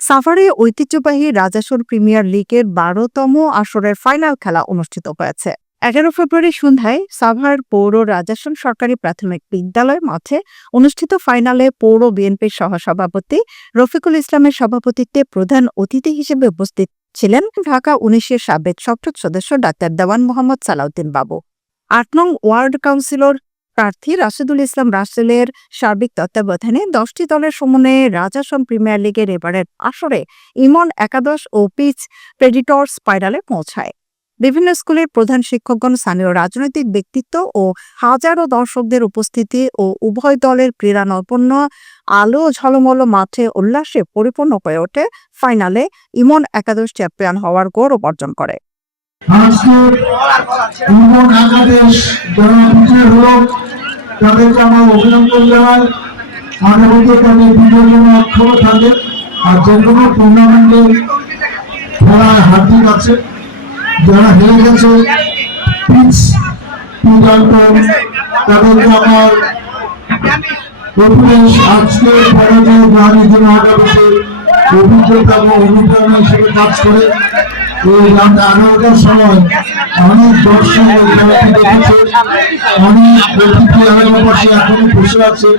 সাভারে ঐতিহ্যবাহী রাজাসন প্রিমিয়ার লিগের ১২তম আসরের ফাইনাল খেলা অনুষ্ঠিত হয়েছে। ১১ ফেব্রুয়ারি সন্ধ্যায় সাভার পৌর রাজাসন সরকারি প্রাথমিক বিদ্যালয় মাঠে অনুষ্ঠিত ফাইনালে পৌর বিএনপির সহসভাপতি রফিকুল ইসলামের সভাপতিত্বে প্রধান অতিথি হিসেবে উপস্থিত ছিলেন ঢাকা ১৯-এর সাবেক সংসদ সদস্য ডাক্তার দেওয়ান মোহাম্মদ সালাউদ্দিন বাবু। ৮ নং ওয়ার্ড কাউন্সিলর প্রার্থী রাশেদুল ইসলাম রাসেলের সার্বিক তত্ত্বাবধানে ১০টি দলের সমন্বয়ে রাজাসন প্রিমিয়ার লিগের এবারের আসরে ইমন একাদশ ও পিচ প্রেডিটর্স ফাইনালে পৌঁছায়। বিভিন্ন স্কুলের প্রধান শিক্ষকগণ, স্থানীয় রাজনৈতিক ব্যক্তিত্ব ও হাজারো দর্শকদের উপস্থিতি ও উভয় দলের ক্রীড়া নৈপুণ্য আলো ঝলমল মাঠে উল্লাসে পরিপূর্ণ হয়ে ওঠে। ফাইনালে ইমন একাদশ চ্যাম্পিয়ন হওয়ার গৌরব অর্জন করে। তাদেরকে আমরা অভিনন্দন জানাই। আগামীতে তাদের বিজয় যেন অক্ষত থাকে, আর যে কোনো টুর্নামেন্টে খেলায় হারজিত আছে, যারা হেরে গেছে তাদেরকে আমার আজকের পরাজয় গ্রহণের জন্য আগামীতে অভিজ্ঞতা এবং অনুপ্রেরণা হিসেবে কাজ করে। এই রাত 11টার সময় অনেক দর্শক খেলাটি দেখেছে, অনেক অতিথি আগামী বর্ষে এখনো বসে আছে।